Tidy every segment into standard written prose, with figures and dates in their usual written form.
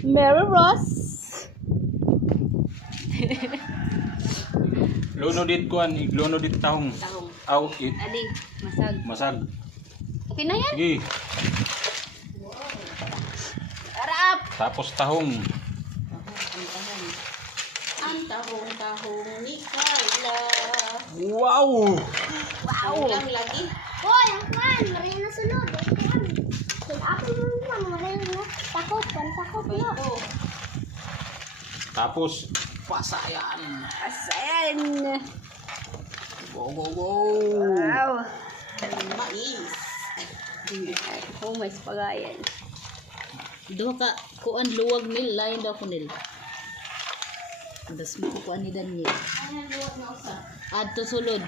Mary Rose. Luno dit kuan, igluno dit tahong. Tahong. Aw, Aling, masag. masag. Okay na yan. Sige. Arap! Tapos tahong. Ang tahong-tahong ni Carla. Wow! Wow! Lang lagi. Hoy, man, maray na sunod. Ako naman, maray na. Takot, takot na. Ito. Tapos pasayan. Asan? Go go go. Wow! Mais. Oh, may spagayan. Duha ka kuan luwag nil lain daw ko nil. Das mo kuan ni Daniel. Ano luwag na usa? Adto sulod.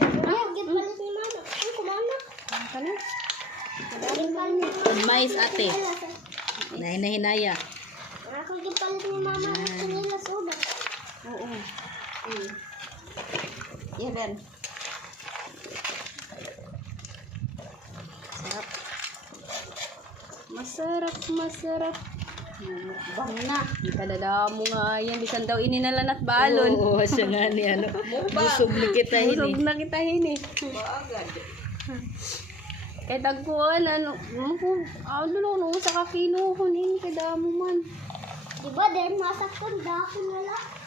Ay, gid palit ni mama. Ang kumana. Kano? Gid palit ni Kun mais ate. Nahinaya. Ako gid palit ni mama ang sinilas ulo. Oo. Yeah, Ben. Sarap. Masarap, masarap. Bang na. Kadadamo nga yan. Bisan daw ininala at balon. Oo, siya nga ni ano. Busog ni kita Busog hini. na kita hini. Baagad. Kay tagkuhan, ano sa kakinuhon, kay damo man. Diba, dahil masaktan, dahil wala.